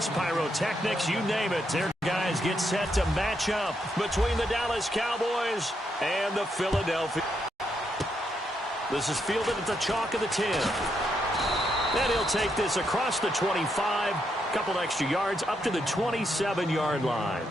fireworks, pyrotechnics, you name it. Their guys get set to match up between the Dallas Cowboys and the Philadelphia. This is fielded at the chalk of the 10. And he'll take this across the 25, couple extra yards up to the 27-yard line.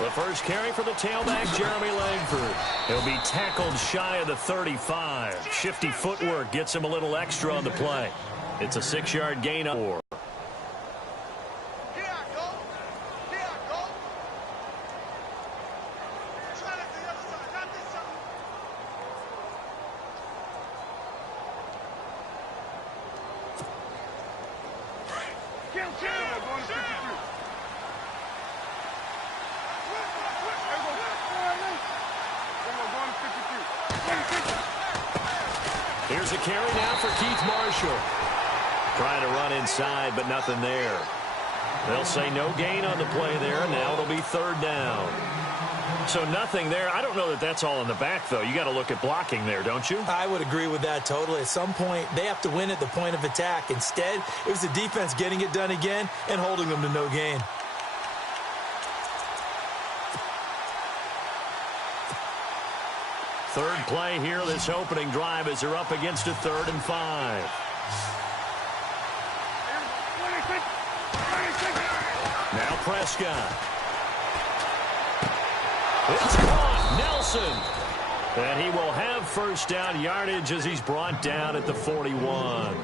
The first carry for the tailback, Jeremy Langford. He'll be tackled shy of the 35. Shifty footwork gets him a little extra on the play. It's a 6-yard gain up 4. Here's a carry now for Keith Marshall. Trying to run inside, but nothing there. They'll say no gain on the play there. Now it'll be 3rd down. So nothing there. I don't know that that's all in the back, though. You got to look at blocking there, don't you? I would agree with that totally. At some point, they have to win at the point of attack. Instead, it was the defense getting it done again and holding them to no gain. Third play here, this opening drive, as they're up against a 3rd and 5. Now Prescott. It's caught. Nelson. And he will have first down yardage as he's brought down at the 41.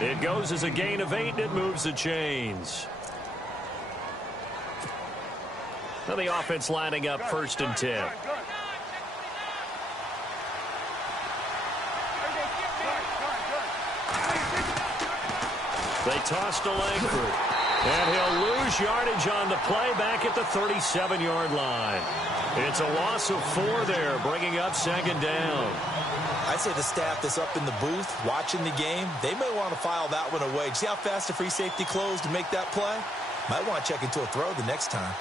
It goes as a gain of 8, and it moves the chains. Now the offense lining up 1st and 10. They toss to Langford. And he'll lose yardage on the play back at the 37-yard line. It's a loss of 4 there, bringing up 2nd down. I'd say the staff that's up in the booth watching the game, they may want to file that one away. See how fast the free safety closed to make that play? Might want to check into a throw the next time.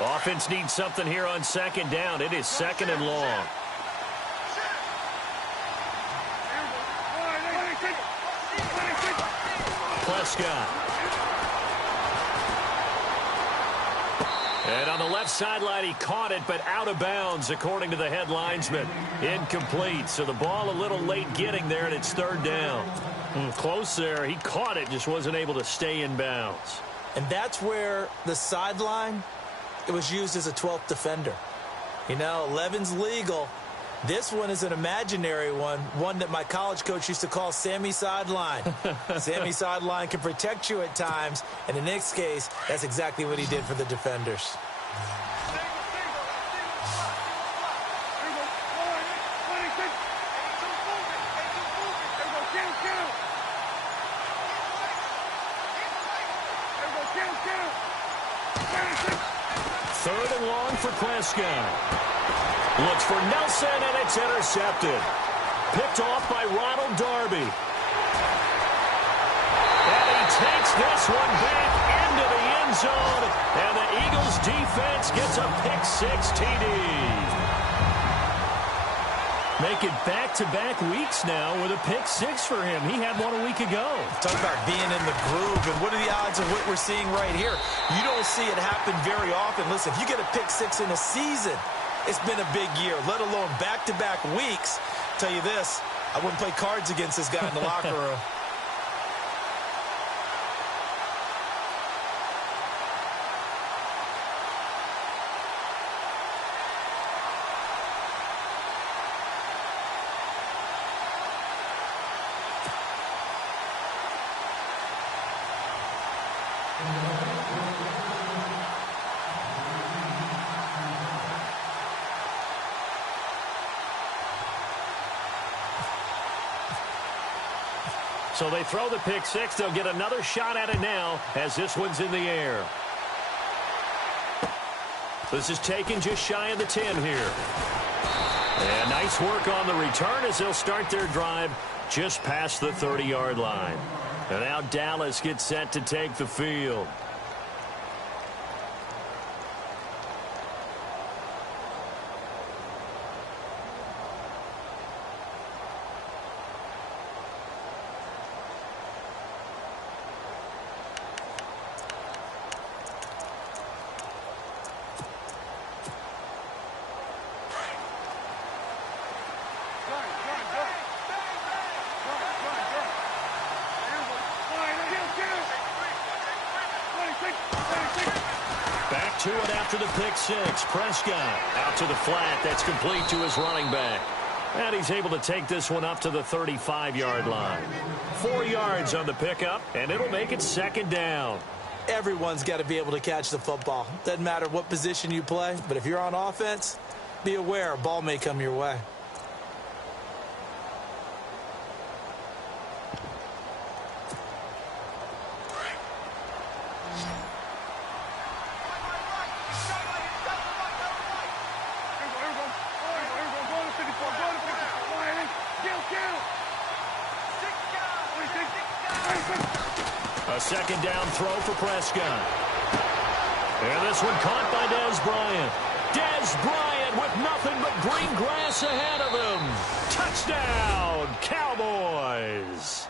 Offense needs something here on 2nd down. It is 2nd and long. Prescott. And on the left sideline, he caught it, but out of bounds, according to the head linesman. Incomplete, so the ball a little late getting there, and it's 3rd down. Close there. He caught it, just wasn't able to stay in bounds. And that's where the sideline, it was used as a 12th defender. You know, 11's legal. This one is an imaginary one that my college coach used to call Sammy Sideline. Sammy Sideline can protect you at times, and in this case, that's exactly what he did for the defenders. Third and long for Prescott. Looks for Nelson, and it's intercepted. Picked off by Ronald Darby. And he takes this one back into the end zone, and the Eagles defense gets a pick-6 TD. Make it back-to-back weeks now with a pick-6 for him. He had one a week ago. Talk about being in the groove, and what are the odds of what we're seeing right here? You don't see it happen very often. Listen, if you get a pick-6 in a season, it's been a big year, let alone back-to-back weeks. Tell you this, I wouldn't play cards against this guy in the locker room. So they throw the pick six. They'll get another shot at it now as this one's in the air. This is taken just shy of the 10 here. And nice work on the return as they'll start their drive just past the 30-yard line. And now Dallas gets set to take the field. Back to it after the pick six. Prescott out to the flat. That's complete to his running back. And he's able to take this one up to the 35-yard line. 4 yards on the pickup, and it'll make it second down. Everyone's got to be able to catch the football. Doesn't matter what position you play, but if you're on offense, be aware a ball may come your way. A second down throw for Prescott. And this one caught by Dez Bryant. Dez Bryant with nothing but green grass ahead of him. Touchdown, Cowboys.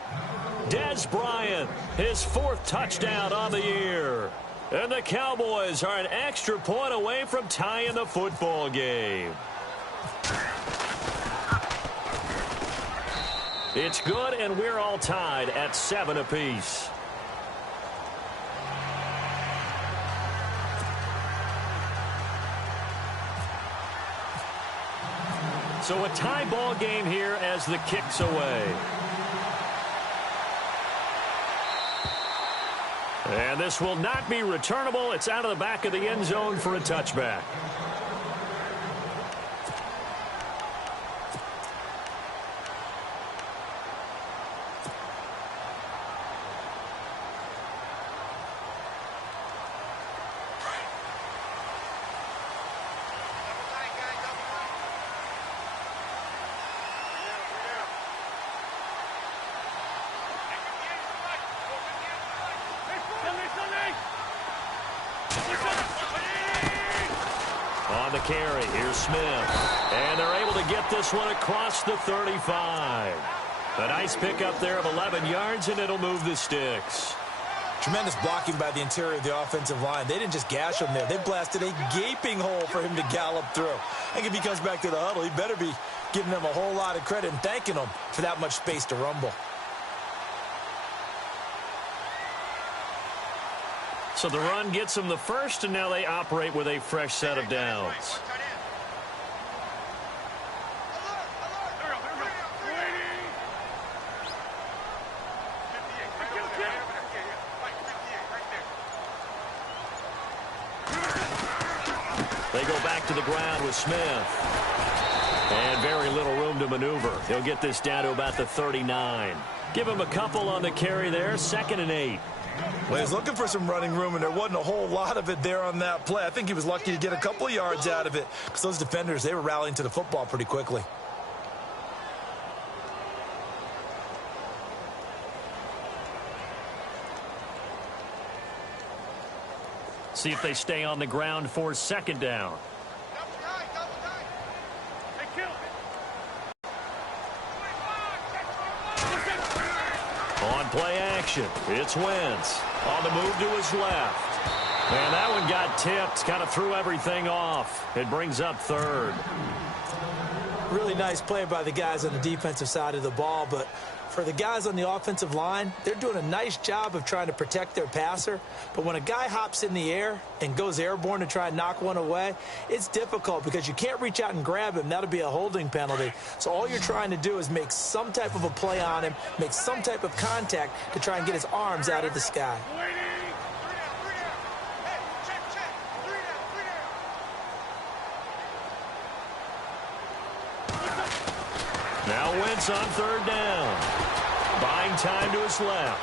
Dez Bryant, his 4th touchdown on the year. And the Cowboys are an extra point away from tying the football game. It's good, and we're all tied at 7 apiece. So a tie ball game here as the kick's away. And this will not be returnable. It's out of the back of the end zone for a touchback. On the carry, here's Smith. And they're able to get this one across the 35. A nice pickup there of 11 yards, and it'll move the sticks. Tremendous blocking by the interior of the offensive line. They didn't just gash him there. They blasted a gaping hole for him to gallop through. I think if he comes back to the huddle, he better be giving them a whole lot of credit and thanking them for that much space to rumble. So the run gets them the first, and now they operate with a fresh set of downs. They go back to the ground with Smith. And very little room to maneuver. He'll get this down to about the 39. Give him a couple on the carry there, 2nd and 8. Well, he was looking for some running room, and there wasn't a whole lot of it there on that play. I think he was lucky to get a couple of yards out of it because those defenders, they were rallying to the football pretty quickly. See if they stay on the ground for 2nd down. On play action, it's Wentz. On the move to his left. And that one got tipped, kind of threw everything off. It brings up 3rd. Really nice play by the guys on the defensive side of the ball, but for the guys on the offensive line, they're doing a nice job of trying to protect their passer. But when a guy hops in the air and goes airborne to try and knock one away, it's difficult because you can't reach out and grab him. That'll be a holding penalty. So all you're trying to do is make some type of a play on him, make some type of contact to try and get his arms out of the sky. Now Wentz on third down. Buying time to his left.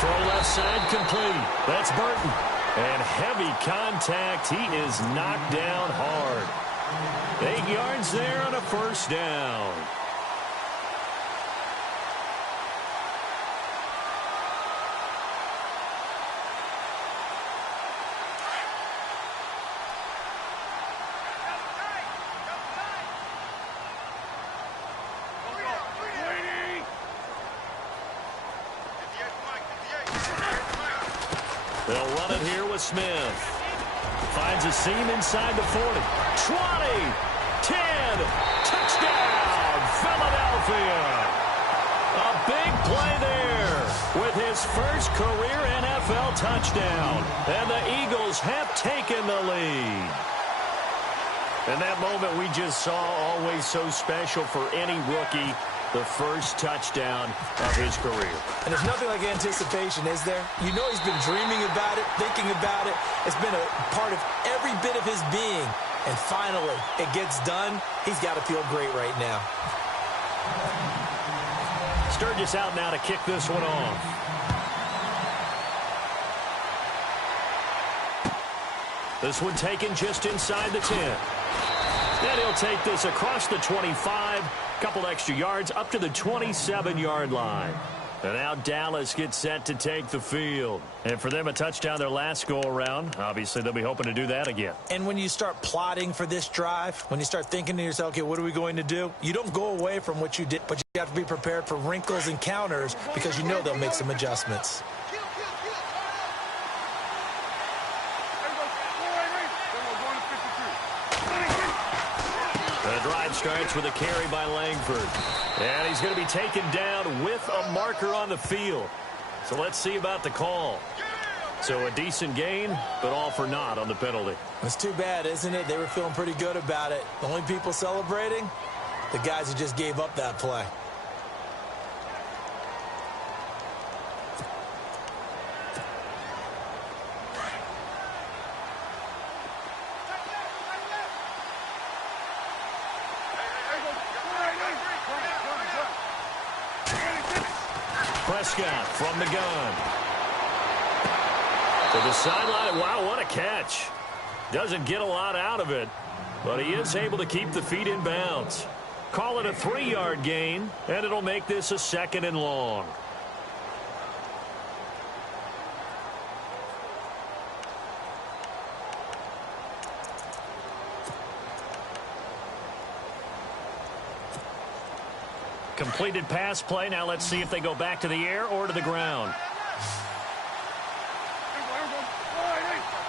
Throw left side complete. That's Burton. And heavy contact. He is knocked down hard. 8 yards there on a first down. They'll run it here with Smith. Finds a seam inside the 40. 20. 10. Touchdown, Philadelphia. A big play there with his first career NFL touchdown. And the Eagles have taken the lead. And that moment we just saw, always so special for any rookie. The first touchdown of his career. And there's nothing like anticipation, is there? You know he's been dreaming about it, thinking about it. It's been a part of every bit of his being. And finally, it gets done. He's got to feel great right now. Sturgis out now to kick this one off. This one taken just inside the 10. And he'll take this across the 25. Couple extra yards up to the 27-yard line. And now Dallas gets set to take the field. And for them, a touchdown their last go-around. Obviously, they'll be hoping to do that again. And when you start plotting for this drive, when you start thinking to yourself, okay, what are we going to do? You don't go away from what you did, but you have to be prepared for wrinkles and counters because you know they'll make some adjustments. The drive starts with a carry by Langford. And he's going to be taken down with a marker on the field. So let's see about the call. So a decent gain, but all for naught on the penalty. It's too bad, isn't it? They were feeling pretty good about it. The only people celebrating, the guys who just gave up that play. Prescott from the gun. To the sideline. Wow, what a catch. Doesn't get a lot out of it, but he is able to keep the feet in bounds. Call it a 3-yard gain, and it'll make this a 2nd and long. Completed pass play. Now let's see if they go back to the air or to the ground.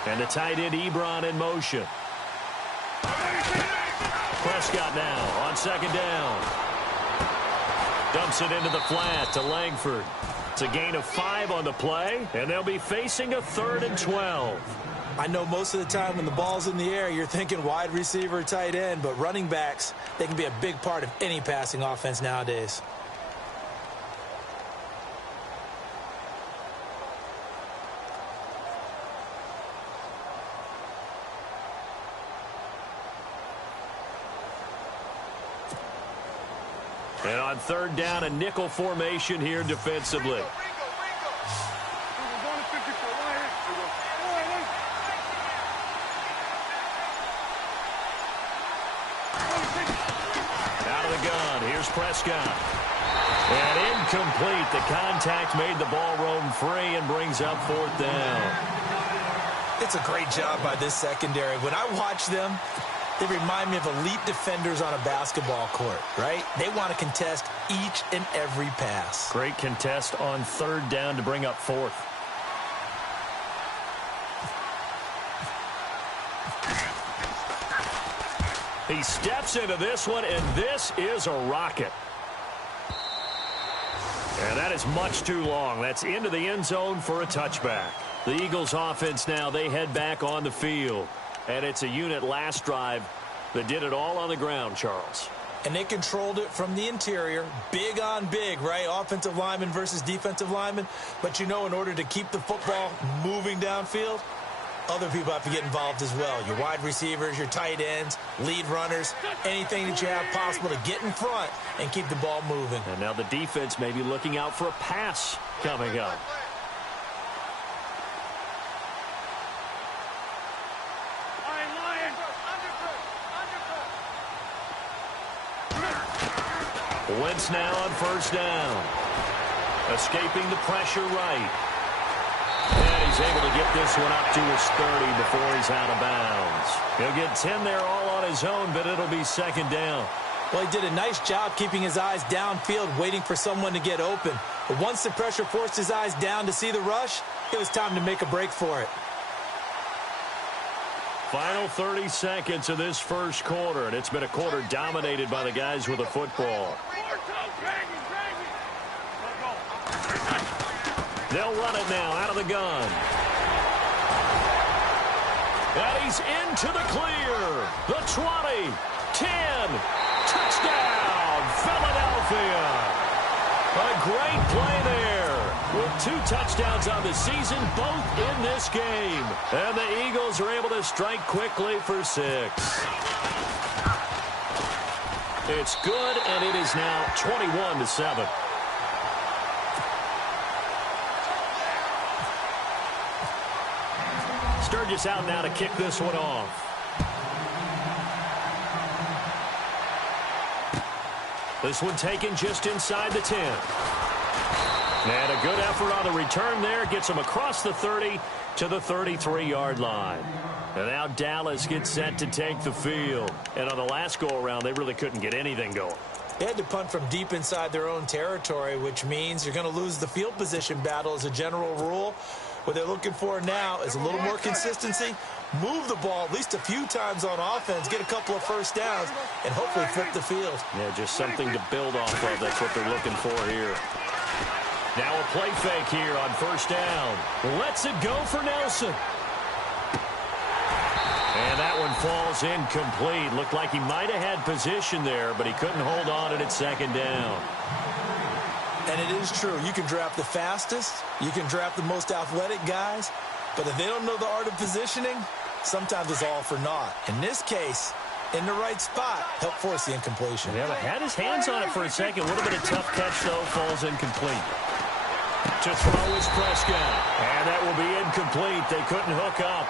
And the tight end Ebron in motion. Prescott now on 2nd down. Dumps it into the flat to Langford. It's a gain of 5 on the play, and they'll be facing a 3rd and 12. I know most of the time when the ball's in the air, you're thinking wide receiver, tight end, but running backs, they can be a big part of any passing offense nowadays. And on 3rd down, a nickel formation here defensively. Here's Prescott. And incomplete. The contact made the ball roam free and brings up 4th down. It's a great job by this secondary. When I watch them, they remind me of elite defenders on a basketball court, right? They want to contest each and every pass. Great contest on 3rd down to bring up 4th. He steps into this one, and this is a rocket. And that is much too long. That's into the end zone for a touchback. The Eagles offense now, they head back on the field. And it's a unit last drive that did it all on the ground, Charles. And they controlled it from the interior, big on big, right? Offensive lineman versus defensive lineman. But, you know, in order to keep the football moving downfield, other people have to get involved as well. Your wide receivers, your tight ends, lead runners, anything that you have possible to get in front and keep the ball moving. And now the defense may be looking out for a pass coming up. Wentz now on first down. Escaping the pressure right. And he's able to get this one up to his 30 before he's out of bounds. He'll get 10 there all on his own, but it'll be second down. Well, he did a nice job keeping his eyes downfield, waiting for someone to get open. But once the pressure forced his eyes down to see the rush, it was time to make a break for it. Final 30 seconds of this first quarter, and it's been a quarter dominated by the guys with the football. They'll run it now out of the gun. And he's into the clear. The 20, 10, touchdown, Philadelphia. A great play there. With 2 touchdowns on the season, both in this game. And the Eagles are able to strike quickly for 6. It's good, and it is now 21-7. Sturgis out now to kick this one off. This one taken just inside the 10. And a good effort on the return there. Gets him across the 30 to the 33-yard line. And now Dallas gets set to take the field. And on the last go-around, they really couldn't get anything going. They had to punt from deep inside their own territory, which means you're going to lose the field position battle as a general rule. What they're looking for now is a little more consistency, move the ball at least a few times on offense, get a couple of first downs, and hopefully flip the field. Yeah, just something to build off of. That's what they're looking for here. Now a play fake here on first down. Lets it go for Nelson. And that one falls incomplete. Looked like he might have had position there, but he couldn't hold on at second down. And it is true. You can draft the fastest. You can draft the most athletic guys. But if they don't know the art of positioning, sometimes it's all for naught. In this case, in the right spot, helped force the incompletion. Yeah, but had his hands on it for a second. Would have been a tough catch, though. Falls incomplete. To throw is Prescott. And that will be incomplete. They couldn't hook up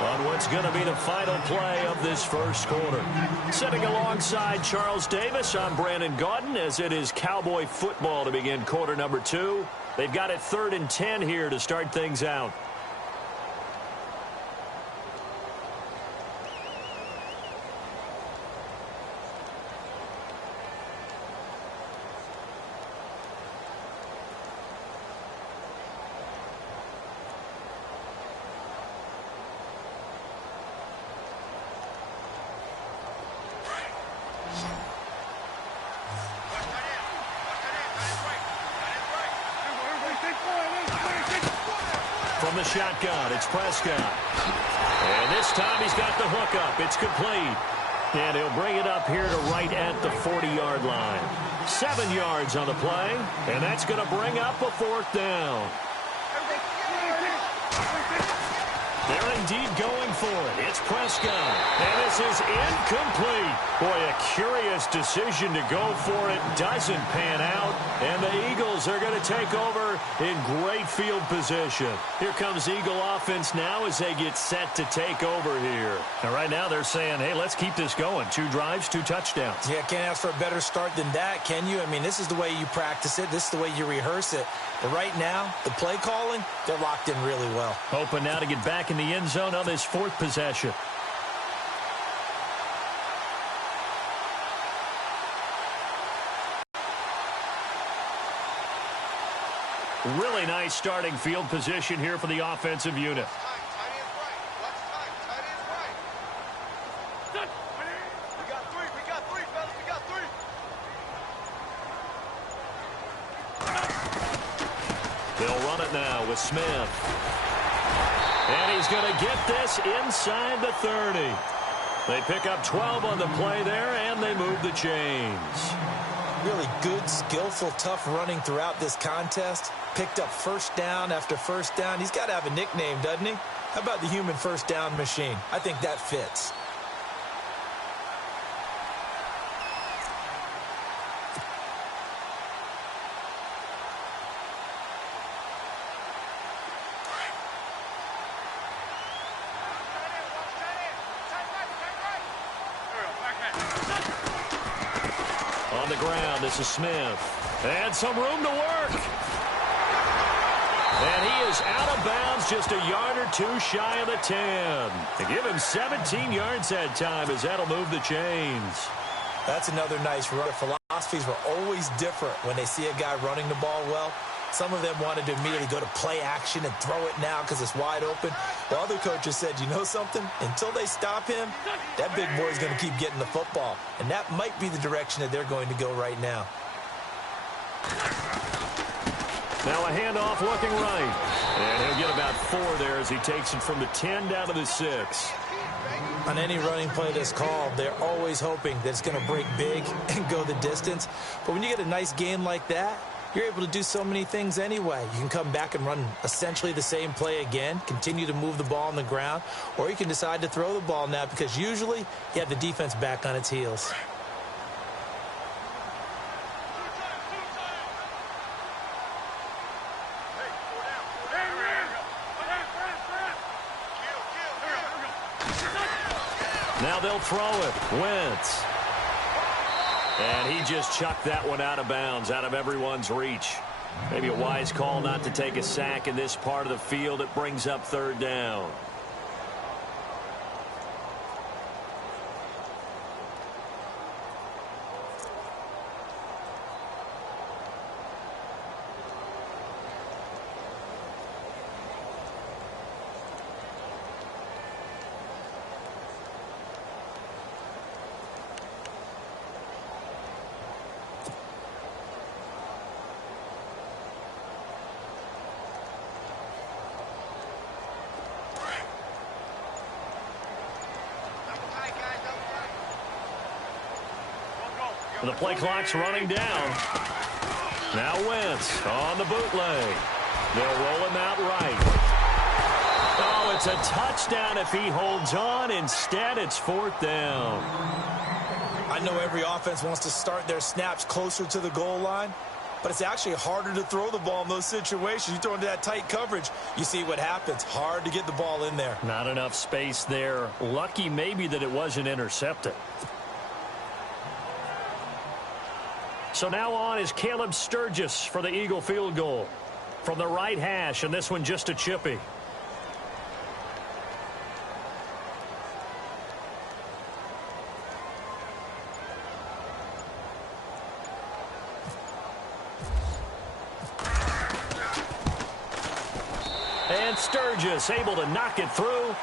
on what's going to be the final play of this first quarter. Sitting alongside Charles Davis, I'm Brandon Gaudin, as it is Cowboy football to begin quarter number 2. They've got it 3rd and 10 here to start things out. From the shotgun, it's Prescott. And this time he's got the hookup. It's complete. And he'll bring it up here to right at the 40-yard line. 7 yards on the play. And that's going to bring up a 4th down. They're indeed going for it. It's Prescott. And this is incomplete. Boy, a curious decision to go for it. Doesn't pan out. And the Eagles are going to take over in great field position. Here comes Eagle offense now as they get set to take over here. And right now they're saying, hey, let's keep this going. 2 drives, 2 touchdowns. Yeah, can't ask for a better start than that, can you? I mean, this is the way you practice it. This is the way you rehearse it. But right now, the play calling, they're locked in really well. Hoping now to get back in the end zone on this 4th possession. Really nice starting field position here for the offensive unit. They'll run it now with Smith. And he's going to get this inside the 30. They pick up 12 on the play there, and they move the chains. Really good, skillful, tough running throughout this contest. Picked up first down after first down. He's got to have a nickname, doesn't he? How about the human first down machine? I think that fits. On the ground, this is Smith. And some room to work. And he is out of bounds, just a yard or two shy of the 10. To give him 17 yards that time, as that'll move the chains. That's another nice run. Their philosophies were always different when they see a guy running the ball well. Some of them wanted to immediately go to play action and throw it now because it's wide open. While other coaches said, you know something? Until they stop him, that big boy is going to keep getting the football. And that might be the direction that they're going to go right now. Now a handoff looking right. And he'll get about 4 there as he takes it from the 10 down to the 6. On any running play that's called, they're always hoping that it's going to break big and go the distance. But when you get a nice game like that, you're able to do so many things anyway. You can come back and run essentially the same play again, continue to move the ball on the ground, or you can decide to throw the ball now because usually you have the defense back on its heels. Now they'll throw it. Wentz. And he just chucked that one out of bounds, out of everyone's reach. Maybe a wise call not to take a sack in this part of the field. It brings up 3rd down. The play clock's running down. Now Wentz on the bootleg. They'll roll him out right. Oh, it's a touchdown if he holds on. Instead, it's 4th down. I know every offense wants to start their snaps closer to the goal line, but it's actually harder to throw the ball in those situations. You throw into that tight coverage, you see what happens. Hard to get the ball in there. Not enough space there. Lucky maybe that it wasn't intercepted. So now on is Caleb Sturgis for the Eagle field goal. From the right hash, and this one just a chippy. And Sturgis able to knock it through,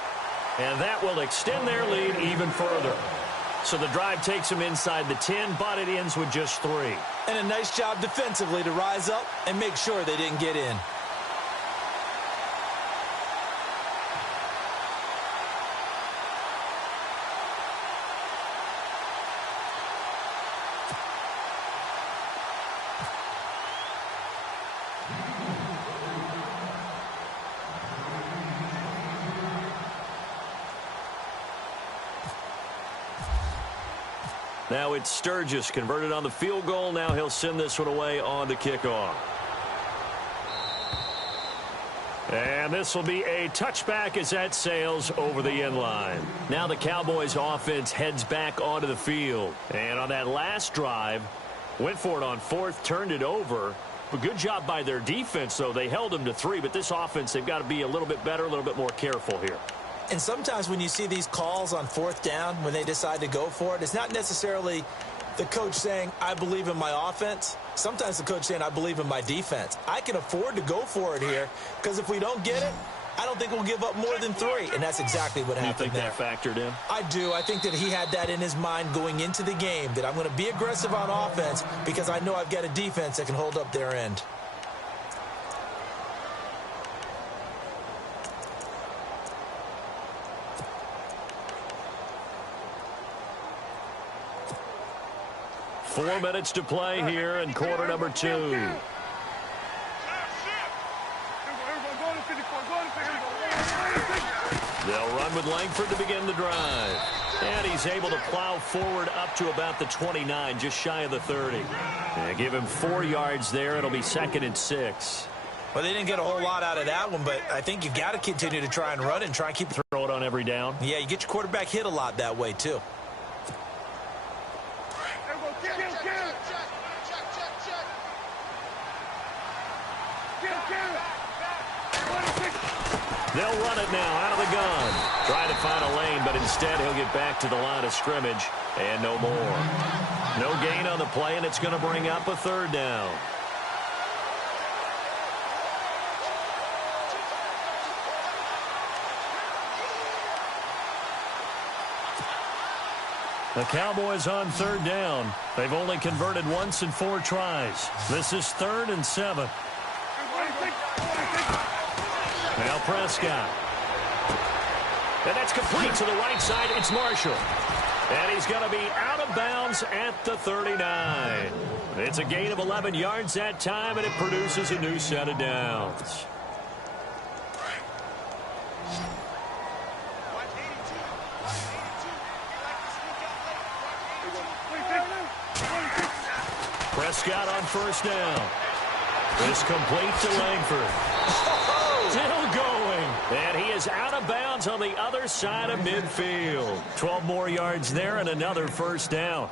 and that will extend their lead even further. So the drive takes them inside the 10, but it ends with just 3. And a nice job defensively to rise up and make sure they didn't get in. Now it's Sturgis converted on the field goal. Now he'll send this one away on the kickoff. And this will be a touchback as that sails over the end line. Now the Cowboys offense heads back onto the field. And on that last drive, went for it on 4th, turned it over. But good job by their defense, though. They held them to 3, but this offense, they've got to be a little bit better, a little bit more careful here. And sometimes when you see these calls on 4th down, when they decide to go for it, it's not necessarily the coach saying, I believe in my offense. Sometimes the coach saying, I believe in my defense. I can afford to go for it here because if we don't get it, I don't think we'll give up more than 3. And that's exactly what happened there. You think that factored in? I do. I think that he had that in his mind going into the game, that I'm going to be aggressive on offense because I know I've got a defense that can hold up their end. Four minutes to play here in quarter number 2. They'll run with Langford to begin the drive. And he's able to plow forward up to about the 29, just shy of the 30. And give him 4 yards there. It'll be 2nd and 6. Well, they didn't get a whole lot out of that one, but I think you've got to continue to try and run and try and keep throw it on every down. Yeah, you get your quarterback hit a lot that way, too. They'll run it now out of the gun. Trying to find a lane, but instead he'll get back to the line of scrimmage and no more. No gain on the play, and it's going to bring up a 3rd down. The Cowboys on 3rd down. They've only converted once in 4 tries. This is 3rd and 7. Now Prescott. And that's complete to the right side. It's Marshall. And he's going to be out of bounds at the 39. It's a gain of 11 yards that time, and it produces a new set of downs. Prescott on 1st down. This complete to Langford. Still going. And he is out of bounds on the other side of midfield. 12 more yards there and another 1st down.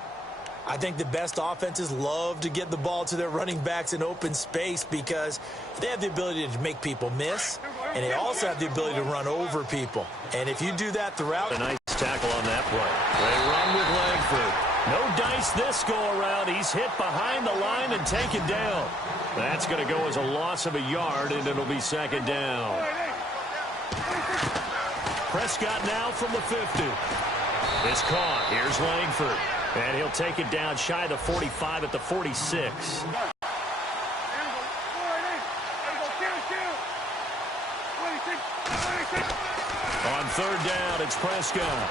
I think the best offenses love to get the ball to their running backs in open space because they have the ability to make people miss, and they also have the ability to run over people. And if you do that throughout... A nice tackle on that play. They run with Langford. No dice this go-around. He's hit behind the line and taken down. That's going to go as a loss of a yard, and it'll be 2nd down. Prescott now from the 50. It's caught. Here's Langford. And he'll take it down shy of the 45 at the 46. On 3rd down, it's Prescott.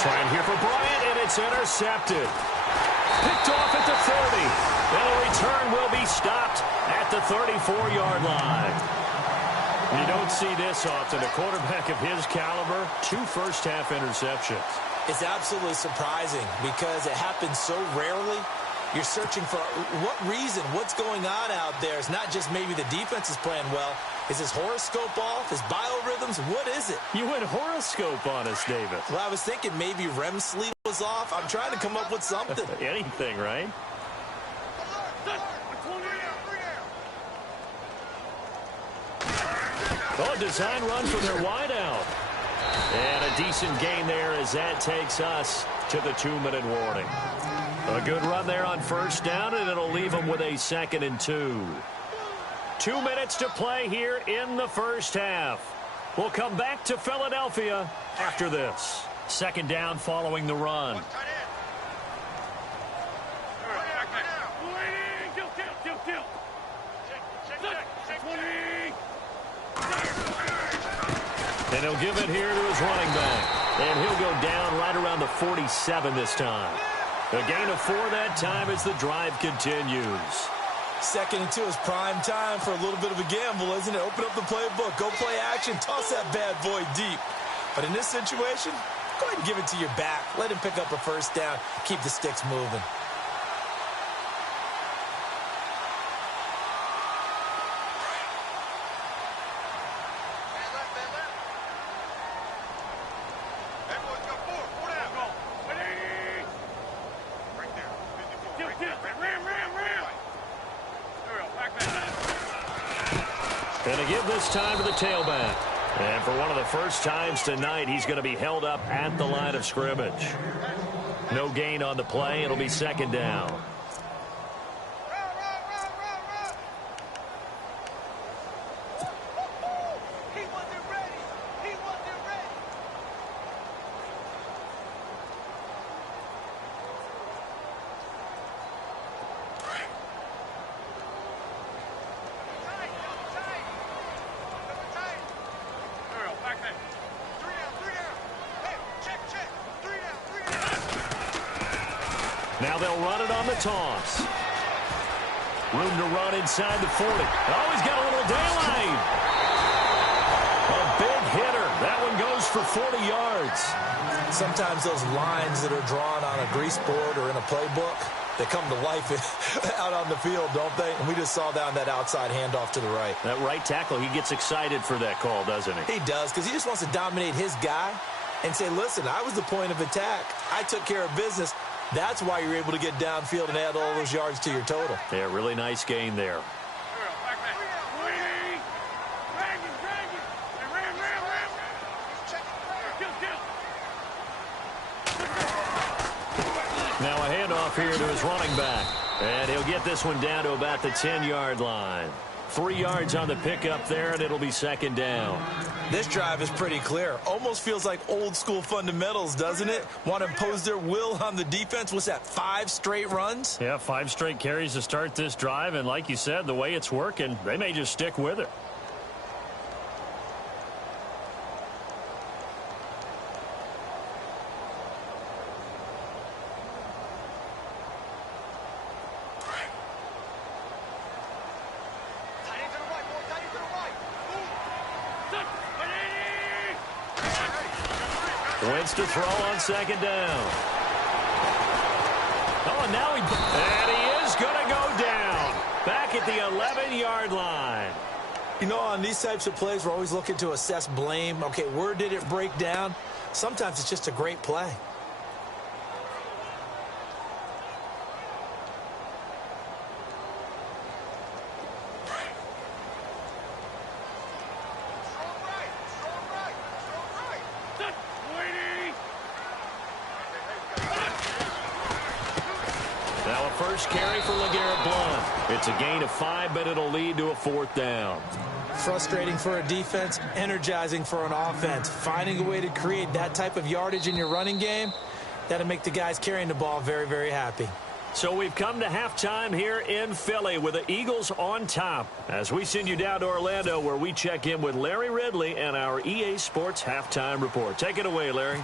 Trying here for Bryant, and it's intercepted. Picked off at the 30. And a return will be stopped at the 34-yard line. You don't see this often. A quarterback of his caliber, 2 first-half interceptions. It's absolutely surprising because it happens so rarely. You're searching for what reason, what's going on out there. It's not just maybe the defense is playing well. Is his horoscope off? His biorhythms? What is it? You went horoscope on us, David. Well, I was thinking maybe REM sleep was off. I'm trying to come up with something. Anything, right? Oh, design run for their wideout. And a decent gain there as that takes us to the 2-minute warning. A good run there on 1st down, and it'll leave them with a 2nd and 2. 2 minutes to play here in the 1st half. We'll come back to Philadelphia after this. 2nd down following the run. And he'll give it here to his running back. And he'll go down right around the 47 this time. A gain of 4 that time as the drive continues. 2nd and 2 is prime time for a little bit of a gamble, isn't it? Open up the playbook, go play action, toss that bad boy deep. But in this situation, go ahead and give it to your back. Let him pick up a 1st down, keep the sticks moving. Going to give this time to the tailback. And for one of the first times tonight, he's going to be held up at the line of scrimmage. No gain on the play. It'll be 2nd down. Now they'll run it on the toss. Room to run inside the 40. Oh, he's got a little daylight. A big hitter. That for 40 yards. Sometimes those lines that are drawn on a grease board or in a playbook, they come to life out on the field, don't they? And we just saw down that outside handoff to the right. That right tackle, he gets excited for that call, doesn't he? He does, because he just wants to dominate his guy and say, listen, I was the point of attack. I took care of business. That's why you're able to get downfield and add all those yards to your total. Yeah, really nice gain there. Now a handoff here to his running back. And he'll get this one down to about the 10-yard line. 3 yards on the pickup there, and it'll be second down. This drive is pretty clear. Almost feels like old-school fundamentals, doesn't it? Want to impose their will on the defense. What's that, 5 straight runs? Yeah, 5 straight carries to start this drive, and like you said, the way it's working, they may just stick with it. Wentz to throw on second down. Oh, and now he is going to go down. Back at the 11-yard line. You know, on these types of plays, we're always looking to assess blame. Okay, where did it break down? Sometimes it's just a great play. Now a first carry for LeGarrette Blount. It's a gain of 5, but it'll lead to a 4th down. Frustrating for a defense, energizing for an offense. Finding a way to create that type of yardage in your running game, that'll make the guys carrying the ball very, very happy. So we've come to halftime here in Philly with the Eagles on top. As we send you down to Orlando, where we check in with Larry Ridley and our EA Sports Halftime Report. Take it away, Larry.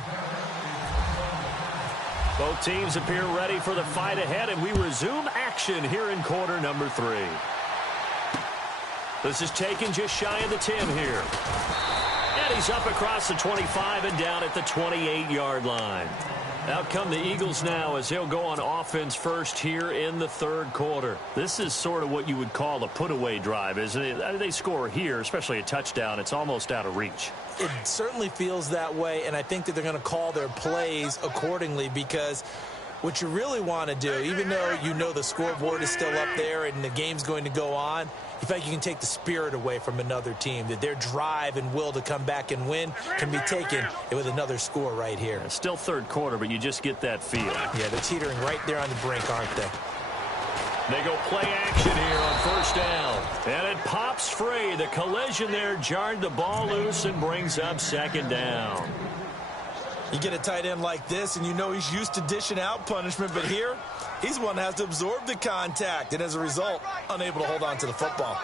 Both teams appear ready for the fight ahead, and we resume action here in quarter number 3. This is taken just shy of the 10 here. And he's up across the 25 and down at the 28-yard line. Out come the Eagles now as they'll go on offense first here in the 3rd quarter. This is sort of what you would call a put-away drive, isn't it? They score here, especially a touchdown. It's almost out of reach. It certainly feels that way, and I think that they're going to call their plays accordingly, because what you really want to do, even though you know the scoreboard is still up there and the game's going to go on, you feel like you can take the spirit away from another team, that their drive and will to come back and win can be taken with another score right here. It's still 3rd quarter, but you just get that feel. Yeah, they're teetering right there on the brink, aren't they? They go play action here on first down. And it pops free. The collision there jarred the ball loose and brings up second down. You get a tight end like this, and you know he's used to dishing out punishment, but here, he's one that has to absorb the contact, and as a result, unable to hold on to the football.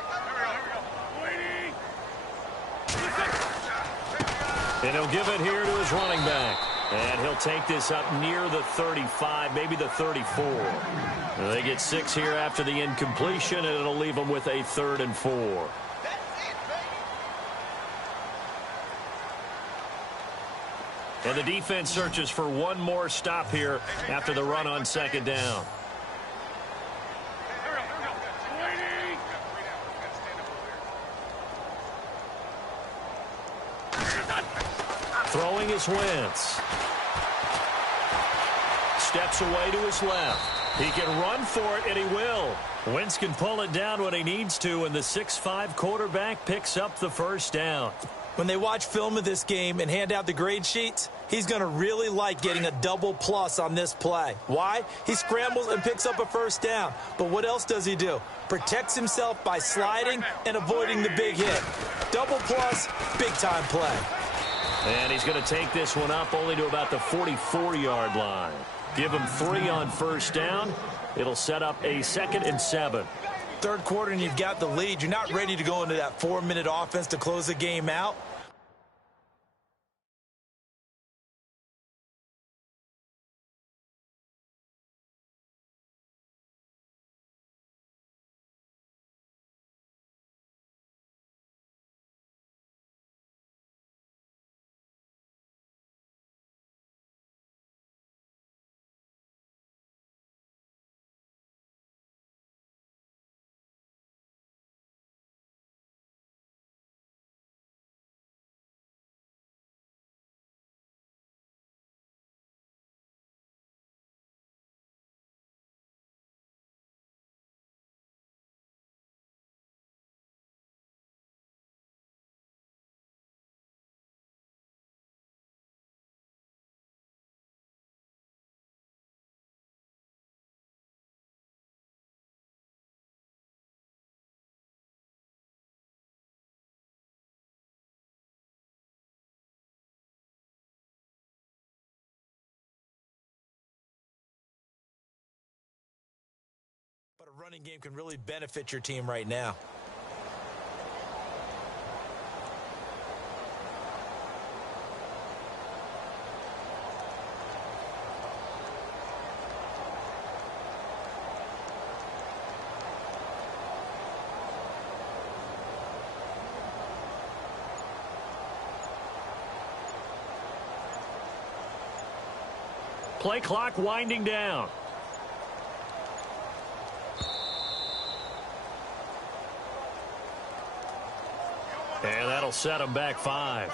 And he'll give it here to his running back. And he'll take this up near the 35, maybe the 34. And they get 6 here after the incompletion, and it'll leave them with a 3rd and 4. And the defense searches for one more stop here after the run on second down. Throwing is Wentz. Steps away to his left. He can run for it, and he will. Wentz can pull it down when he needs to, and the 6'5" quarterback picks up the first down. When they watch film of this game and hand out the grade sheets, he's going to really like getting a double plus on this play. Why? He scrambles and picks up a first down. But what else does he do? Protects himself by sliding and avoiding the big hit. Double plus, big-time play. And he's going to take this one up only to about the 44-yard line. Give him 3 on first down. It'll set up a 2nd and 7. 3rd quarter and you've got the lead. You're not ready to go into that 4-minute offense to close the game out. running game can really benefit your team right now. Play clock winding down. And that'll set them back 5.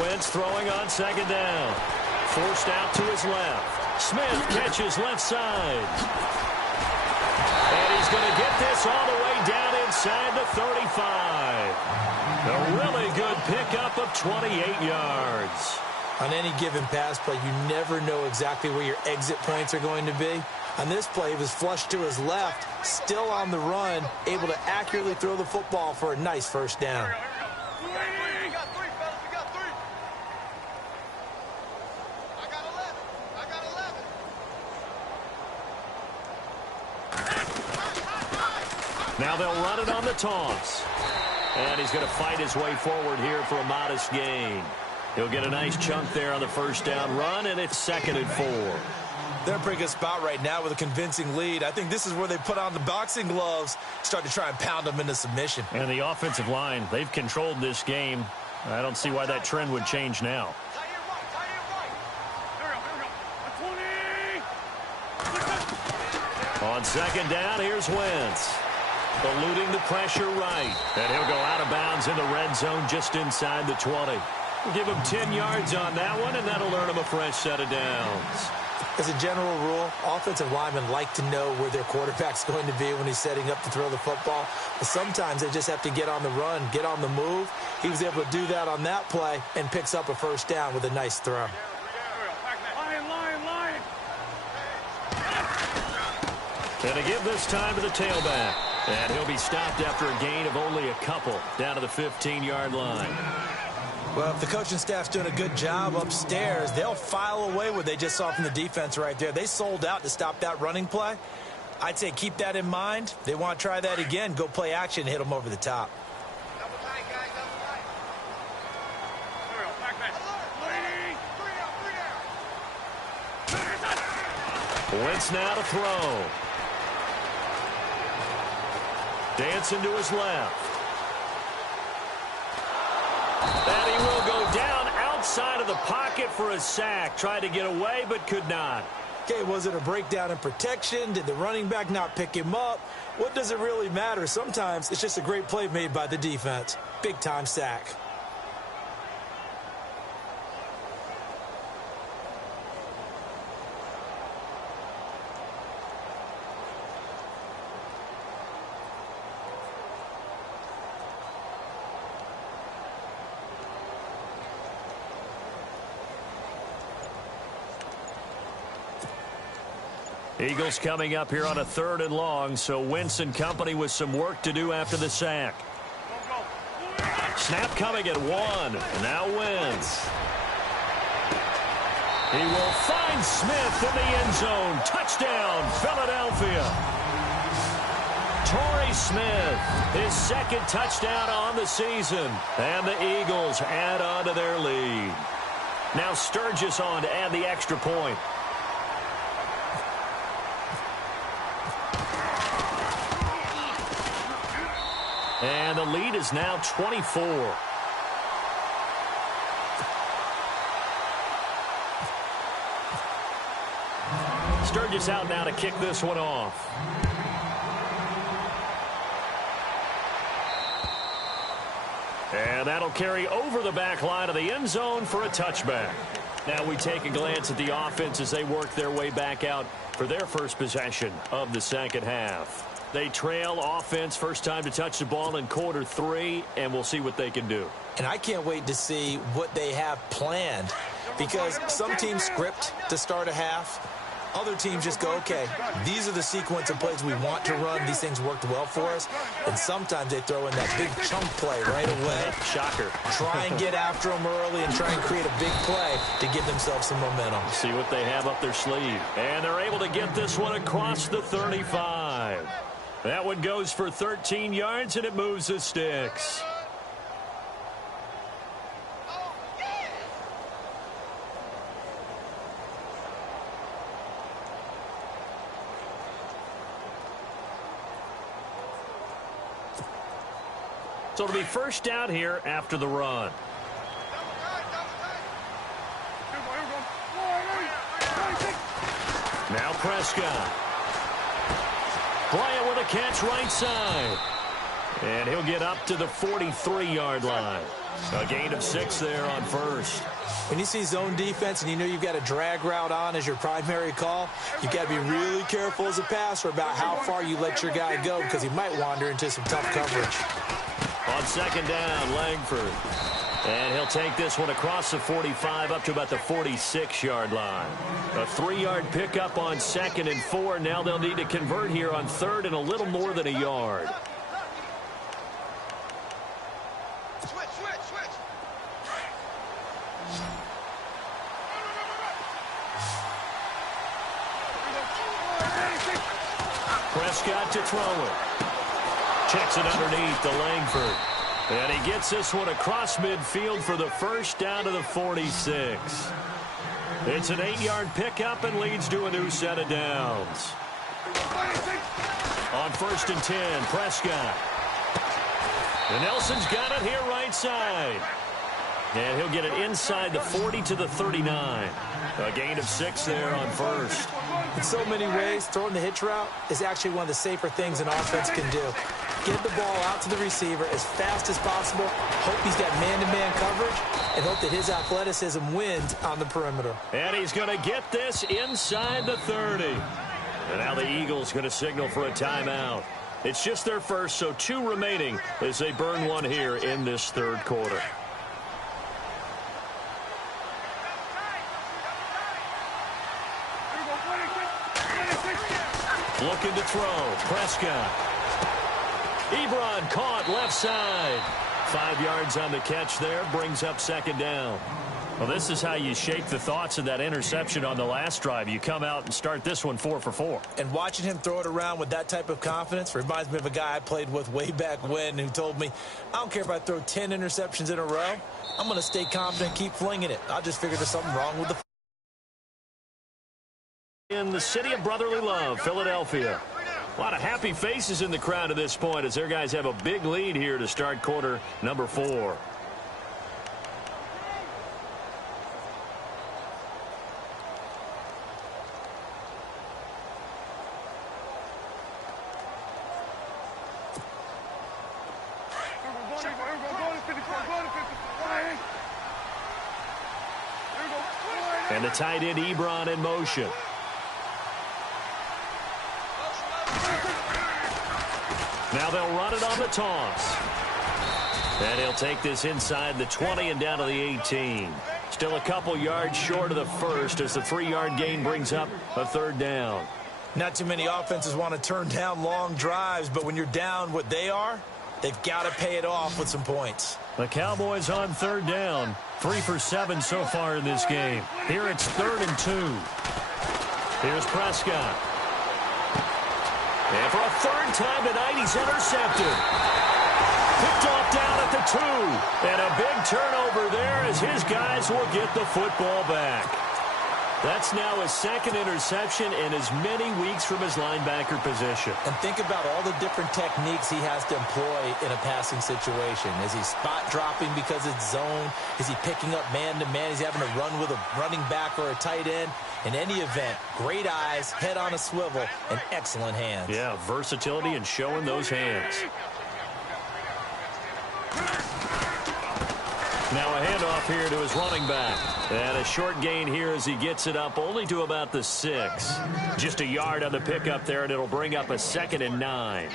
Wentz throwing on second down. Forced out to his left. Smith catches left side. And he's going to get this all the way down inside the 35. A really good pickup of 28 yards. On any given pass play, you never know exactly where your exit points are going to be. On this play, he was flushed to his left, still on the run, able to accurately throw the football for a nice first down. Now they'll run it on the toss. And he's going to fight his way forward here for a modest gain. He'll get a nice chunk there on the first down run, and it's 2nd and 4. They're in a pretty good spot right now with a convincing lead. I think this is where they put on the boxing gloves, start to try and pound them into submission. And the offensive line, they've controlled this game. I don't see why that trend would change now. On second down, here's Wentz. Eluding the pressure right. And he'll go out of bounds in the red zone just inside the 20. We'll give him 10 yards on that one, and that'll earn him a fresh set of downs. As a general rule, offensive linemen like to know where their quarterback's going to be when he's setting up to throw the football. But sometimes they just have to get on the run, get on the move. He was able to do that on that play and picks up a first down with a nice throw. And to give this time to the tailback. And he'll be stopped after a gain of only a couple down to the 15-yard line. Well, if the coaching staff's doing a good job upstairs, they'll file away what they just saw from the defense right there. They sold out to stop that running play. I'd say keep that in mind. They want to try that again. Go play action, hit them over the top. Wentz now to throw. Dancing to his left. And he will go down outside of the pocket for a sack. Tried to get away, but could not. Okay, was it a breakdown in protection? Did the running back not pick him up? What does it really matter? Sometimes it's just a great play made by the defense. Big-time sack. Eagles coming up here on a 3rd and long, so Wentz and company with some work to do after the sack. Snap coming at 1. Now Wentz. He will find Smith in the end zone. Touchdown, Philadelphia. Torrey Smith, his 2nd touchdown on the season. And the Eagles add on to their lead. Now Sturgis on to add the extra point. And the lead is now 24. Sturgis out now to kick this one off. And that'll carry over the back line of the end zone for a touchback. Now we take a glance at the offense as they work their way back out for their first possession of the second half. They trail offense first time to touch the ball in quarter 3, and we'll see what they can do. And I can't wait to see what they have planned, because some teams script to start a half. Other teams just go, okay, these are the sequence of plays we want to run. These things worked well for us. And sometimes they throw in that big chunk play right away. Shocker. Try and get after them early and try and create a big play to give themselves some momentum. See what they have up their sleeve. And they're able to get this one across the 35. That one goes for 13 yards, and it moves the sticks. So it'll be first down here after the run. Now Prescott. Bryant with a catch right side. And he'll get up to the 43-yard line. A gain of 6 there on first. When you see zone defense and you know you've got a drag route on as your primary call, you've got to be really careful as a passer about how far you let your guy go because he might wander into some tough coverage. On second down, Langford. And he'll take this one across the 45 up to about the 46-yard line. A 3-yard pickup on 2nd and 4. Now they'll need to convert here on 3rd and a little more than a yard. Prescott to throw it. Checks it underneath to Langford. And he gets this one across midfield for the first down to the 46. It's an 8-yard pickup and leads to a new set of downs. On 1st and 10, Prescott. And Nelson's got it here right side. And he'll get it inside the 40 to the 39. A gain of 6 there on first. In so many ways, throwing the hitch route is actually one of the safer things an offense can do. Get the ball out to the receiver as fast as possible, hope he's got man-to-man coverage, and hope that his athleticism wins on the perimeter. And he's going to get this inside the 30. And now the Eagles going to signal for a timeout. It's just their first, so 2 remaining as they burn one here in this 3rd quarter. Looking to throw. Prescott. Ebron caught left side. 5 yards on the catch there. Brings up 2nd down. Well, this is how you shape the thoughts of that interception on the last drive. You come out and start this one 4 for 4. And watching him throw it around with that type of confidence reminds me of a guy I played with way back when who told me, I don't care if I throw 10 interceptions in a row. I'm going to stay confident and keep flinging it. I just figured there's something wrong with the... In the city of brotherly love, Philadelphia. A lot of happy faces in the crowd at this point as their guys have a big lead here to start quarter number 4. And the tight end Ebron in motion. Now they'll run it on the toss. And he'll take this inside the 20 and down to the 18. Still a couple yards short of the first as the 3-yard gain brings up a 3rd down. Not too many offenses want to turn down long drives, but when you're down what they are, they've got to pay it off with some points. The Cowboys on 3rd down. 3 for 7 so far in this game. Here it's 3rd and 2. Here's Prescott. And for a 3rd time tonight, he's intercepted. Picked off down at the 2. And a big turnover there as his guys will get the football back. That's now his 2nd interception in as many weeks from his linebacker position. And think about all the different techniques he has to employ in a passing situation. Is he spot dropping because it's zone? Is he picking up man-to-man? Is he having to run with a running back or a tight end? In any event, great eyes, head on a swivel, and excellent hands. Yeah, versatility and showing those hands. Now a handoff here to his running back. And a short gain here as he gets it up only to about the 6. Just a yard on the pickup there, and it'll bring up a 2nd and 9.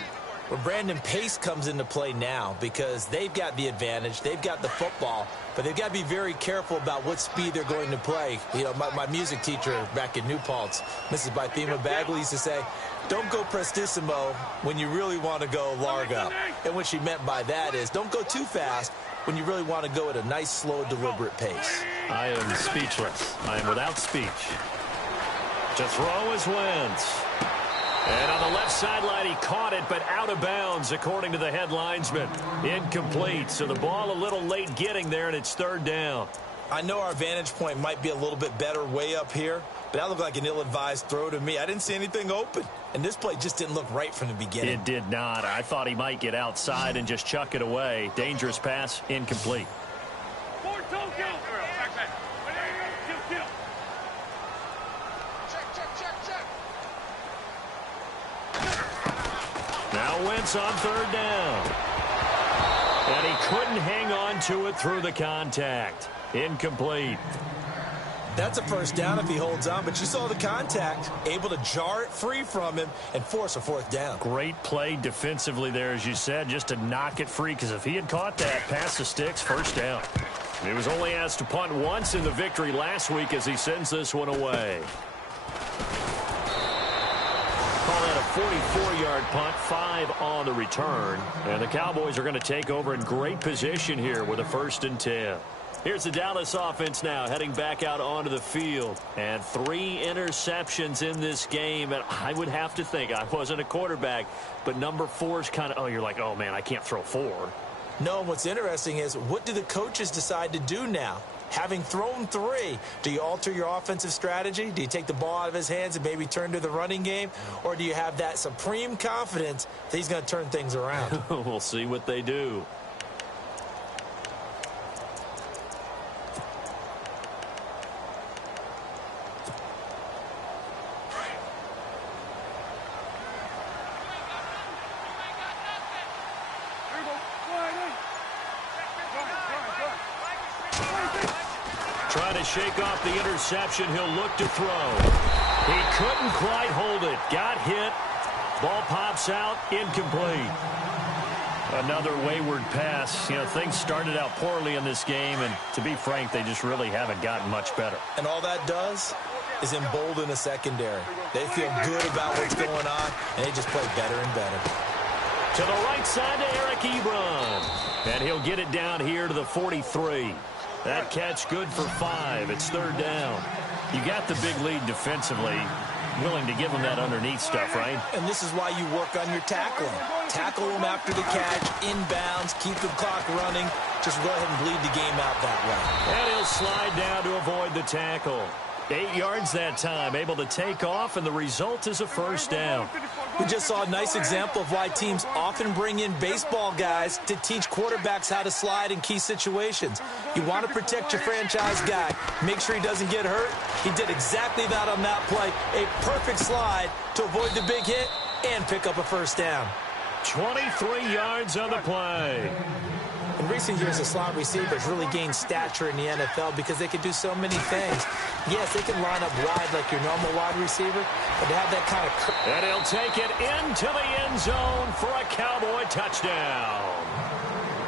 Well, Brandon, pace comes into play now because they've got the advantage. They've got the football, but they've got to be very careful about what speed they're going to play. You know, my music teacher back in New Paltz, Mrs. Bythema Bagley, used to say, don't go prestissimo when you really want to go largo. And what she meant by that is don't go too fast when you really want to go at a nice, slow, deliberate pace. I am speechless. I am without speech. To throw is Wentz. And on the left sideline, he caught it, but out of bounds, according to the head linesman. Incomplete, so the ball a little late getting there, and it's 3rd down. I know our vantage point might be a little bit better way up here, but that looked like an ill-advised throw to me. I didn't see anything open, and this play just didn't look right from the beginning. It did not. I thought he might get outside and just chuck it away. Dangerous pass, incomplete. Now Wentz on 3rd down. And he couldn't hang on to it through the contact. Incomplete. That's a first down if he holds on, but you saw the contact, able to jar it free from him and force a fourth down. Great play defensively there, as you said, just to knock it free, because if he had caught that, past the sticks, first down. He was only asked to punt once in the victory last week as he sends this one away. Call that a 44-yard punt, 5 on the return. And the Cowboys are going to take over in great position here with a 1st and 10. Here's the Dallas offense now heading back out onto the field. And 3 interceptions in this game. And I would have to think, I wasn't a quarterback, but number 4 is kind of, oh, you're like, oh, man, I can't throw 4. No, what's interesting is, what do the coaches decide to do now? Having thrown 3, do you alter your offensive strategy? Do you take the ball out of his hands and maybe turn to the running game? Or do you have that supreme confidence that he's going to turn things around? We'll see what they do. Trying to shake off the interception. He'll look to throw. He couldn't quite hold it. Got hit. Ball pops out. Incomplete. Another wayward pass. You know, things started out poorly in this game, and to be frank, they just really haven't gotten much better. And all that does is embolden the secondary. They feel good about what's going on, and they just play better and better. To the right side to Eric Ebron. And he'll get it down here to the 43. That catch good for 5. It's 3rd down. You got the big lead defensively. Willing to give them that underneath stuff, right? And this is why you work on your tackling. Tackle them after the catch, inbounds, keep the clock running. Just go ahead and bleed the game out that way. And he'll slide down to avoid the tackle. 8 yards that time, able to take off, and the result is a 1st down. We just saw a nice example of why teams often bring in baseball guys to teach quarterbacks how to slide in key situations. You want to protect your franchise guy. Make sure he doesn't get hurt. He did exactly that on that play. A perfect slide to avoid the big hit and pick up a 1st down. 23 yards on the play. In recent years, the slot receivers really gained stature in the NFL because they can do so many things. Yes, they can line up wide like your normal wide receiver, but to have that kind of... And he'll take it into the end zone for a Cowboy touchdown.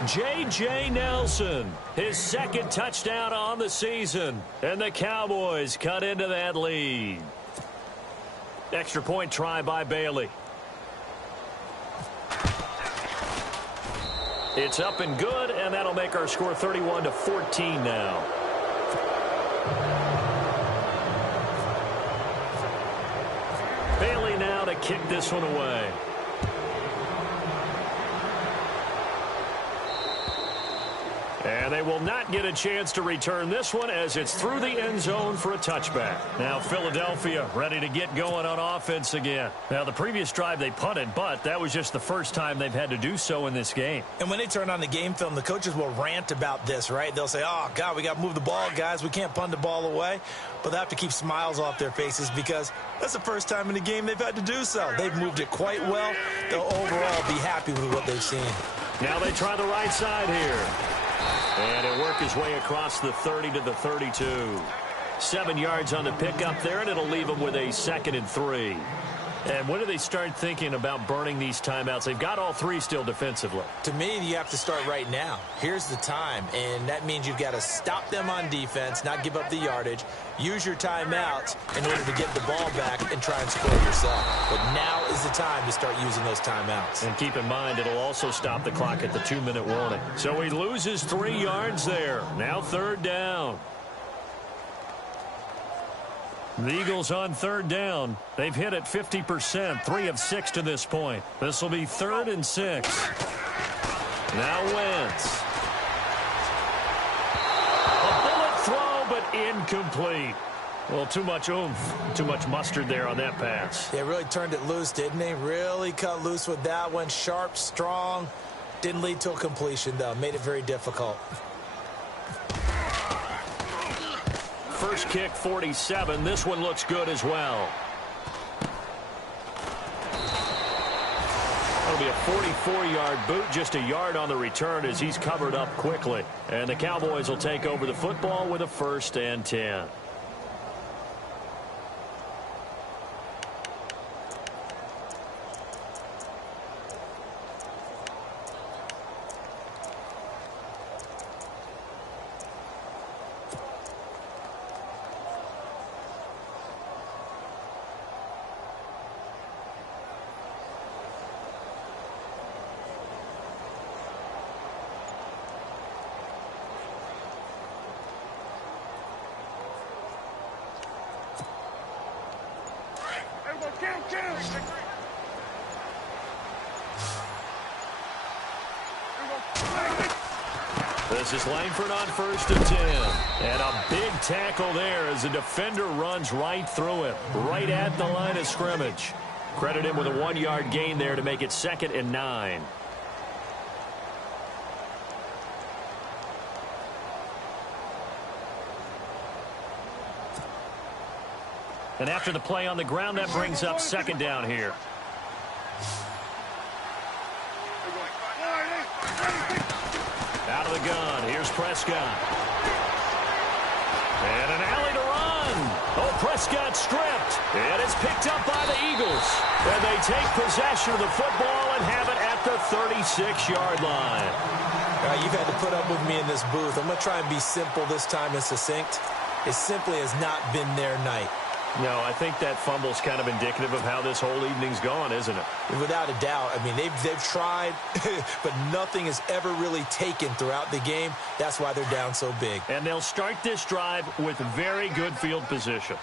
J.J. Nelson, his 2nd touchdown on the season, and the Cowboys cut into that lead. Extra point try by Bailey. It's up and good, and that'll make our score 31-14 now. Bailey now to kick this one away. And they will not get a chance to return this one as it's through the end zone for a touchback. Now Philadelphia ready to get going on offense again. Now the previous drive they punted, but that was just the first time they've had to do so in this game. And when they turn on the game film, the coaches will rant about this, right? They'll say, oh, God, we got to move the ball, guys. We can't punt the ball away. But they have to keep smiles off their faces because that's the first time in the game they've had to do so. They've moved it quite well. They'll overall be happy with what they've seen. Now they try the right side here. And he'll work his way across the 30 to the 32. 7 yards on the pickup there, and it'll leave him with a 2nd and 3. And when do they start thinking about burning these timeouts? They've got all 3 still defensively. To me, you have to start right now. Here's the time, and that means you've got to stop them on defense, not give up the yardage, use your timeouts in order to get the ball back and try and score yourself. But now is the time to start using those timeouts. And keep in mind, it'll also stop the clock at the 2-minute warning. So he loses 3 yards there. Now 3rd down. The Eagles on 3rd down. They've hit it 50%, 3 of 6 to this point. This will be 3rd and 6. Now Wentz. A bullet throw, but incomplete. Well, too much oomph, too much mustard there on that pass. They really turned it loose, didn't they? Really cut loose with that one. Sharp, strong. Didn't lead to a completion, though. Made it very difficult. First kick, 47. This one looks good as well. That'll be a 44-yard boot, just a yard on the return as he's covered up quickly. And the Cowboys will take over the football with a 1st and 10. This is Langford on 1st and 10. And a big tackle there as the defender runs right through him, right at the line of scrimmage. Credit him with a 1-yard gain there to make it 2nd and 9. And after the play on the ground, that brings up 2nd down here. Out of the gun, here's Prescott. And an alley to run. Oh, Prescott stripped. And it's picked up by the Eagles. And they take possession of the football and have it at the 36-yard line. All right, you've had to put up with me in this booth. I'm going to try and be simple this time and succinct. It simply has not been their night. No, I think that fumble's kind of indicative of how this whole evening's gone, isn't it? Without a doubt. I mean, they've tried, but nothing is ever really taken throughout the game. That's why they're down so big. And they'll start this drive with very good field position.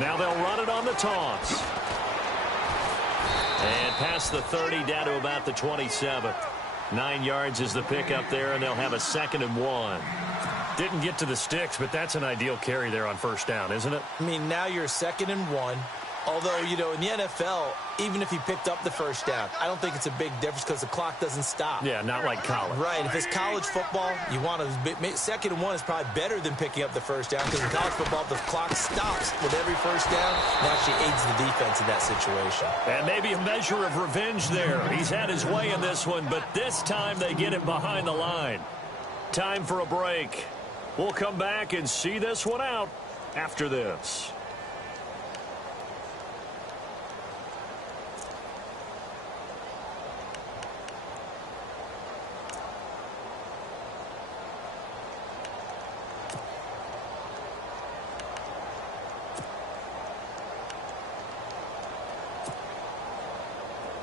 Now they'll run it on the taunts. And past the 30 down to about the 27. 9 yards is the pickup there, and they'll have a 2nd and 1. Didn't get to the sticks, but that's an ideal carry there on 1st down, isn't it? I mean, now you're 2nd and 1. Although, you know, in the NFL, even if he picked up the 1st down, I don't think it's a big difference because the clock doesn't stop. Yeah, not like college. Right. If it's college football, you want to 2nd and 1 is probably better than picking up the 1st down because in college football, the clock stops with every 1st down and actually aids the defense in that situation. And maybe a measure of revenge there. He's had his way in this one, but this time they get him behind the line. Time for a break. We'll come back and see this one out after this.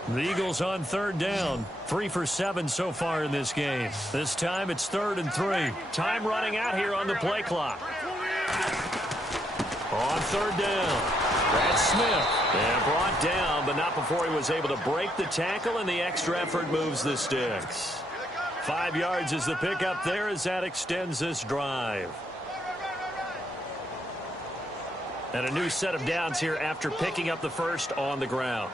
The Eagles on 3rd down. 3 for 7 so far in this game. This time it's 3rd and 3. Time running out here on the play clock. On 3rd down. That's Smith. And brought down, but not before he was able to break the tackle, and the extra effort moves the sticks. 5 yards is the pickup there as that extends this drive. And a new set of downs here after picking up the 1st on the ground.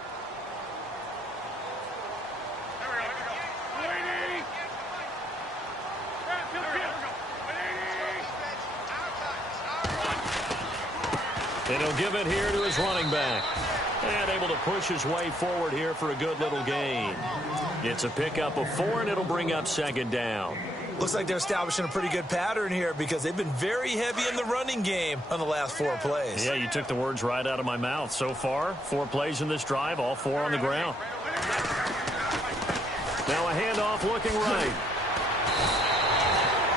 And he'll give it here to his running back. And able to push his way forward here for a good little gain. It's a pickup of 4, and it'll bring up 2nd down. Looks like they're establishing a pretty good pattern here because they've been very heavy in the running game on the last 4 plays. Yeah, you took the words right out of my mouth. So far, 4 plays in this drive, all 4 on the ground. Now a handoff looking right.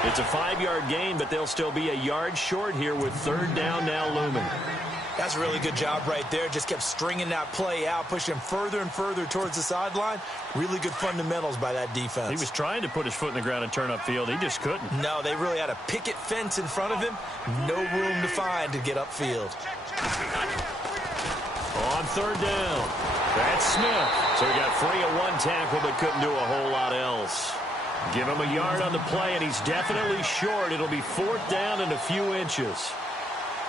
It's a 5-yard gain, but they'll still be a yard short here with 3rd down now looming. That's a really good job right there. Just kept stringing that play out, pushing him further and further towards the sideline. Really good fundamentals by that defense. He was trying to put his foot in the ground and turn upfield. He just couldn't. No, they really had a picket fence in front of him. No room to find to get upfield. On 3rd down. That's Smith. So he got free of 1 tackle but couldn't do a whole lot else. Give him a yard on the play, and he's definitely short. It'll be 4th down and a few inches.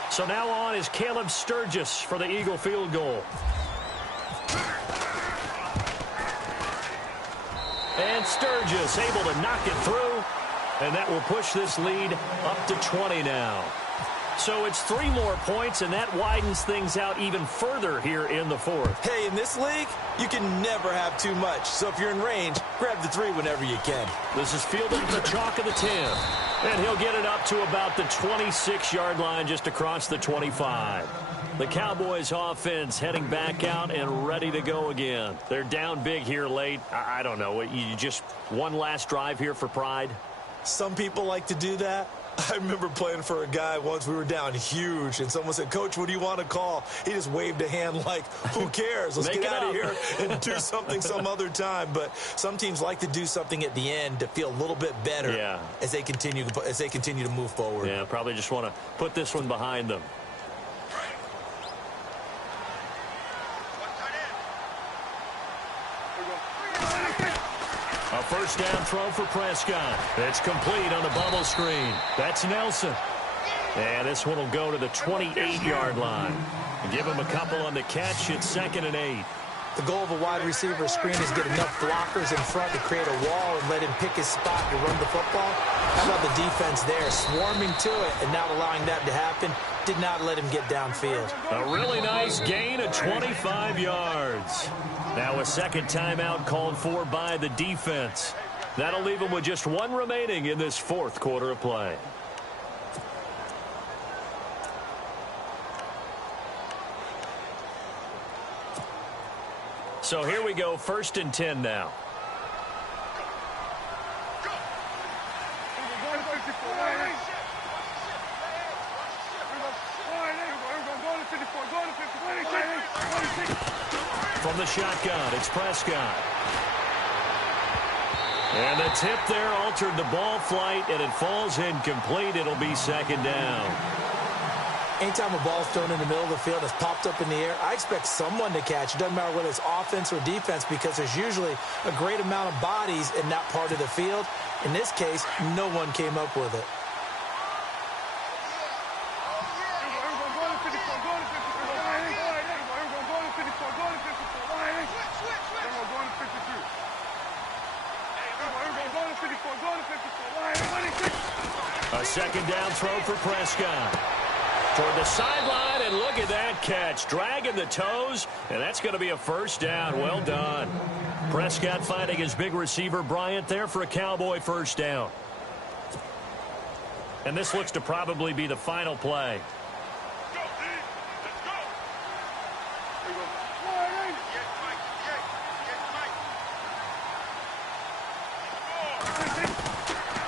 So now on is Caleb Sturgis for the Eagle field goal. And Sturgis able to knock it through, and that will push this lead up to 20 now. So it's 3 more points, and that widens things out even further here in the fourth. Hey, in this league, you can never have too much. So if you're in range, grab the 3 whenever you can. This is fielded at the chalk of the 10. And he'll get it up to about the 26-yard line, just across the 25. The Cowboys offense heading back out and ready to go again. They're down big here late. I don't know. You just one last drive here for pride? Some people like to do that. I remember playing for a guy once. We were down huge, and someone said, "Coach, what do you want to call?" He just waved a hand like, who cares? Let's get out of here and do something some other time. But some teams like to do something at the end to feel a little bit better as they continue to move forward. Yeah, probably just want to put this one behind them. A first down throw for Prescott. It's complete on the bubble screen. That's Nelson. And this one will go to the 28-yard line. Give him a couple on the catch. It's 2nd and 8. The goal of a wide receiver screen is get enough blockers in front to create a wall and let him pick his spot to run the football. How about the defense there, swarming to it and not allowing that to happen? Did not let him get downfield. A really nice gain of 25 yards. Now a second timeout called for by the defense. That'll leave him with just 1 remaining in this 4th quarter of play. So here we go, 1st and 10 now. From the shotgun, it's Prescott. And the tip there altered the ball flight, and it falls incomplete. It'll be 2nd down. Anytime a ball's thrown in the middle of the field, it's popped up in the air, I expect someone to catch. It doesn't matter whether it's offense or defense, because there's usually a great amount of bodies in that part of the field. In this case, no one came up with it. A 2nd down throw for Prescott. Toward the sideline, and look at that catch. Dragging the toes, and that's going to be a 1st down. Well done. Prescott finding his big receiver, Bryant, there for a Cowboy 1st down. And this looks to probably be the final play.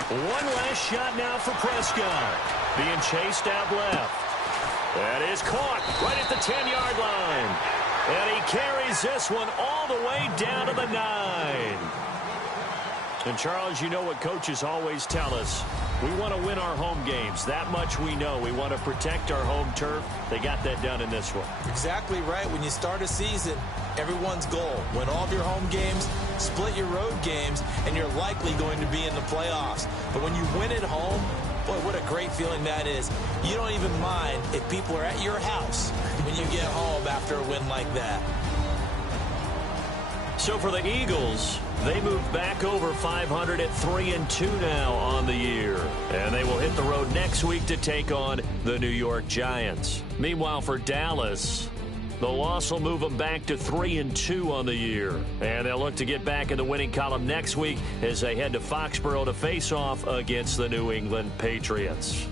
One last shot now for Prescott. Being chased out left. That is caught right at the 10-yard line. And he carries this one all the way down to the 9. And, Charles, you know what coaches always tell us. We want to win our home games. That much we know. We want to protect our home turf. They got that done in this one. Exactly right. When you start a season, everyone's goal: win all of your home games, split your road games, and you're likely going to be in the playoffs. But when you win at home, boy, what a great feeling that is. You don't even mind if people are at your house when you get home after a win like that. So for the Eagles, they move back over 500 at 3-2 now on the year. And they will hit the road next week to take on the New York Giants. Meanwhile, for Dallas, the loss will move them back to 3-2 on the year. And they'll look to get back in the winning column next week as they head to Foxborough to face off against the New England Patriots.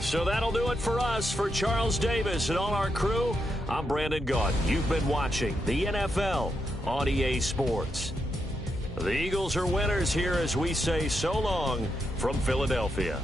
So that'll do it for us. For Charles Davis and all our crew, I'm Brandon Gaudin. You've been watching the NFL on EA Sports. The Eagles are winners here as we say so long from Philadelphia.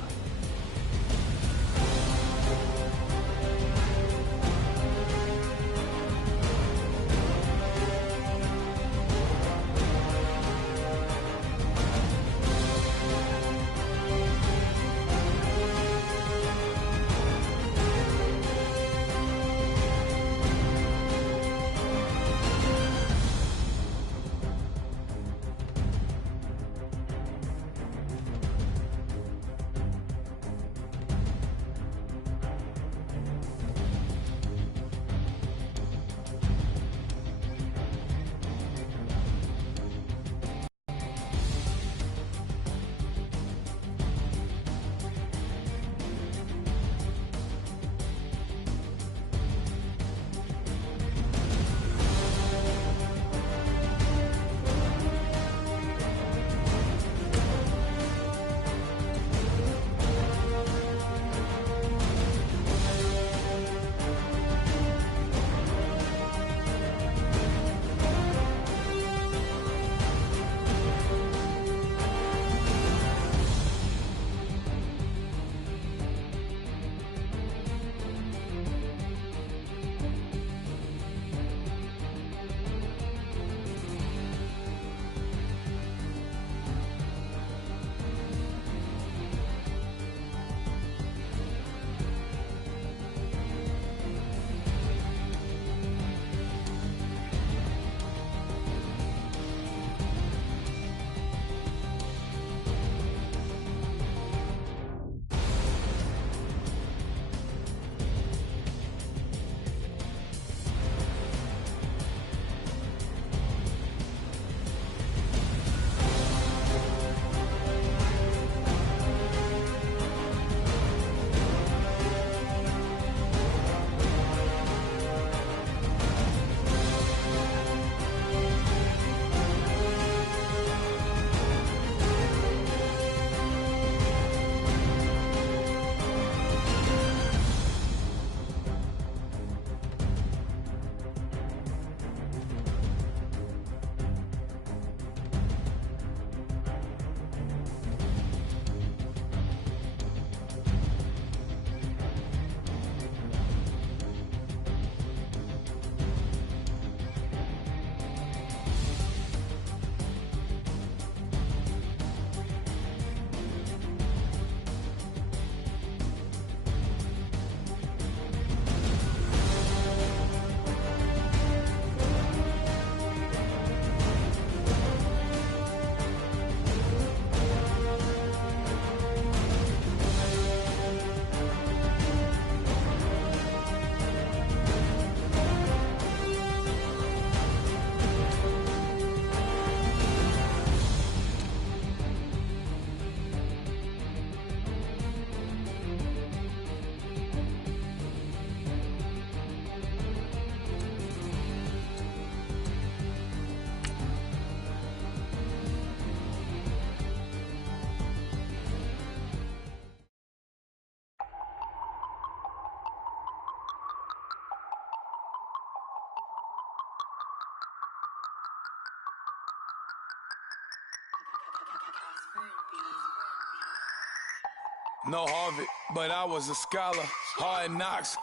No Harvard, but I was a scholar. Hard knocks,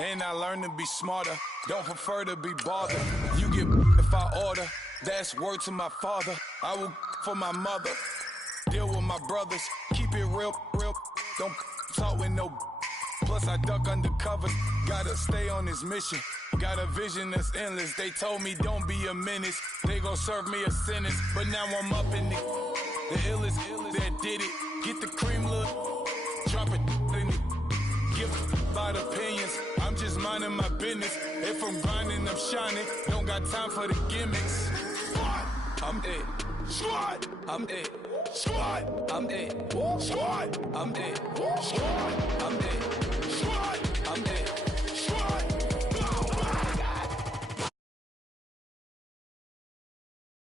and I learned to be smarter. Don't prefer to be bothered. You get if I order, that's word to my father. I will for my mother. Deal with my brothers, keep it real. Don't talk with no. Plus I duck undercover. Gotta stay on this mission. Got a vision that's endless. They told me don't be a menace. They gon' serve me a sentence. But now I'm up in it. The illest that did it. Get the cream look. Drop it in it. Give about opinions. I'm just minding my business. If I'm grinding, I'm shining. Don't got time for the gimmicks. I'm it. Squad. I'm it. Squad. I'm it. Squad. I'm it. Squad.